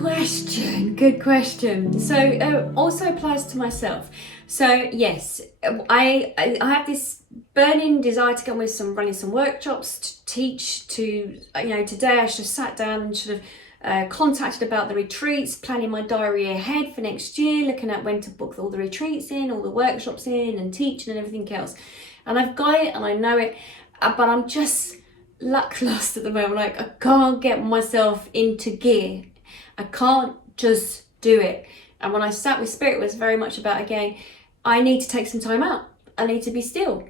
Good question. So also applies to myself. So yes, I have this burning desire to get on with running some workshops, to teach, today I just sat down and sort of contacted about the retreats, planning my diary ahead for next year, looking at when to book all the retreats in, all the workshops in, and teaching and everything else. And I've got it and I know it, but I'm just lackluster at the moment. Like, I can't get myself into gear. I can't just do it. And when I sat with Spirit, it was very much about, again, I need to take some time out. I need to be still.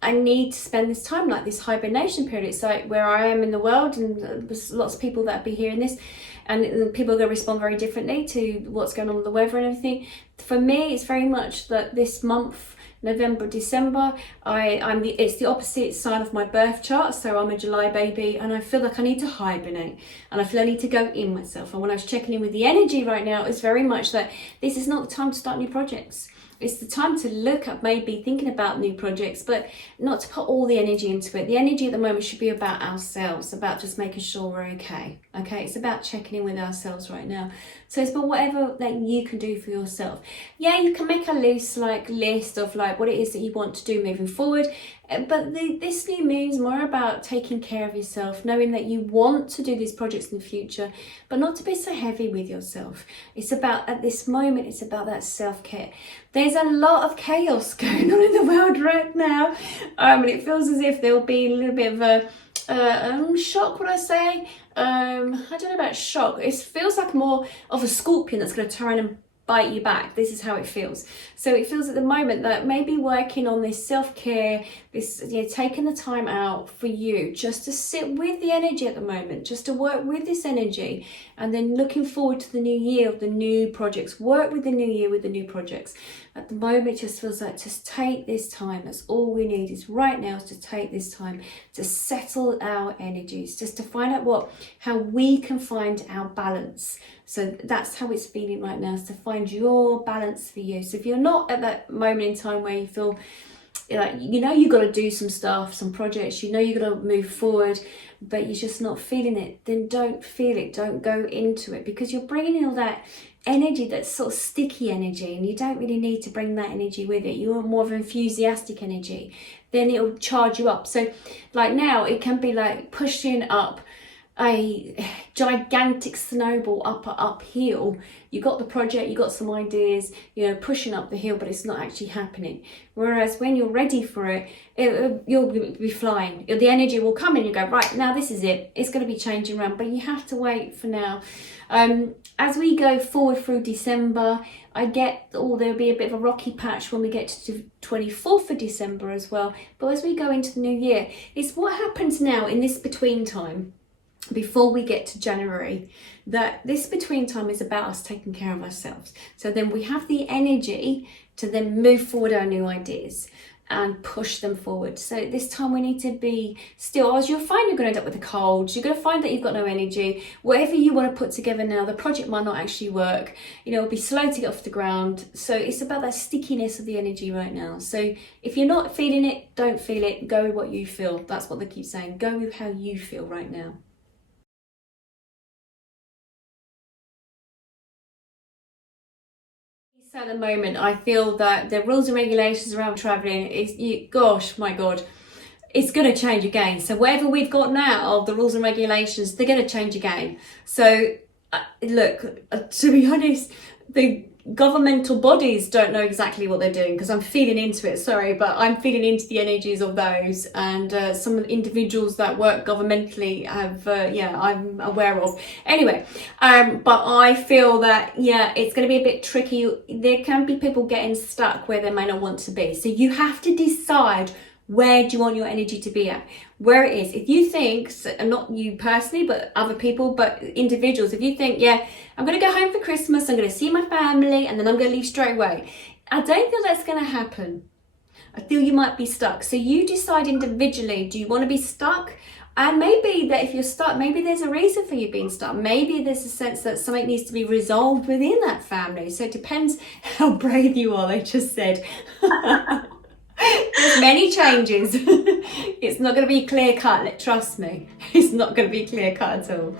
I need to spend this time, like this hibernation period. It's like where I am in the world, and there's lots of people that be hearing this, and people are going to respond very differently to what's going on with the weather and everything. For me, it's very much that this month, November, December, it's the opposite side of my birth chart. So I'm a July baby, and I feel like I need to hibernate, and I feel I need to go in myself. And when I was checking in with the energy right now, it's very much that this is not the time to start new projects. It's the time to look at maybe thinking about new projects, but not to put all the energy into it. The energy at the moment should be about ourselves, about just making sure we're okay. Okay, it's about checking in with ourselves right now. So it's about whatever that you can do for yourself. Yeah, you can make a loose list of what it is that you want to do moving forward. But this new moon is more about taking care of yourself, knowing that you want to do these projects in the future, but not to be so heavy with yourself. It's about, at this moment, it's about that self-care. There's a lot of chaos going on in the world right now, and it feels as if there will be a little bit of a shock, would I say? I don't know about shock. It feels like more of a scorpion that's going to turn and bite you back. This is how it feels. So it feels at the moment that maybe working on this self-care, this taking the time out for you just to sit with the energy at the moment, just to work with this energy, and then looking forward to the new year of the new projects. Work with the new year with the new projects. At the moment, it just feels like just take this time. That's all we need is right now, is to take this time to settle our energies, just to find out how we can find our balance. So that's how it's feeling right now, is to find your balance for you. So if you're not at that moment in time where you feel like, you've got to do some stuff, some projects, you've got to move forward, but you're just not feeling it, then don't feel it. Don't go into it, because you're bringing in all that energy, that's sort of sticky energy, and you don't really need to bring that energy with it. You want more of an enthusiastic energy, then it'll charge you up. So like now, it can be like pushing up a gigantic snowball uphill. You got the project, you got some ideas, pushing up the hill, but it's not actually happening. Whereas when you're ready for it, you'll be flying. The energy will come and you go, right, now this is it. It's going to be changing around, but you have to wait for now. As we go forward through December, I get there'll be a bit of a rocky patch when we get to 24th of December as well. But as we go into the new year, it's what happens now in this between time, before we get to January, that this between time is about us taking care of ourselves. So then we have the energy to then move forward our new ideas and push them forward. So this time we need to be still, as you'll find you're going to end up with a cold, you're going to find that you've got no energy. Whatever you want to put together now, the project might not actually work. It'll be slow to get off the ground. So it's about that stickiness of the energy right now. So if you're not feeling it, don't feel it. Go with what you feel. That's what they keep saying. Go with how you feel right now. At the moment, I feel that the rules and regulations around travelling gosh, my God, it's going to change again. So whatever we've got now, the rules and regulations, they're going to change again. So look, to be honest, the governmental bodies don't know exactly what they're doing, because I'm feeling into it, sorry, but I'm feeling into the energies of those, and some of the individuals that work governmentally have I'm aware of anyway, but I feel that it's going to be a bit tricky. There can be people getting stuck where they may not want to be, so you have to decide, where do you want your energy to be at? Where it is. If you think, and not you personally, but other people, but individuals, if you think, I'm going to go home for Christmas, I'm going to see my family, and then I'm going to leave straight away. I don't feel that's going to happen. I feel you might be stuck. So you decide individually, do you want to be stuck? And maybe that if you're stuck, maybe there's a reason for you being stuck. Maybe there's a sense that something needs to be resolved within that family. So it depends how brave you are, I just said. There's many changes. It's not going to be clear cut, trust me. It's not going to be clear cut at all.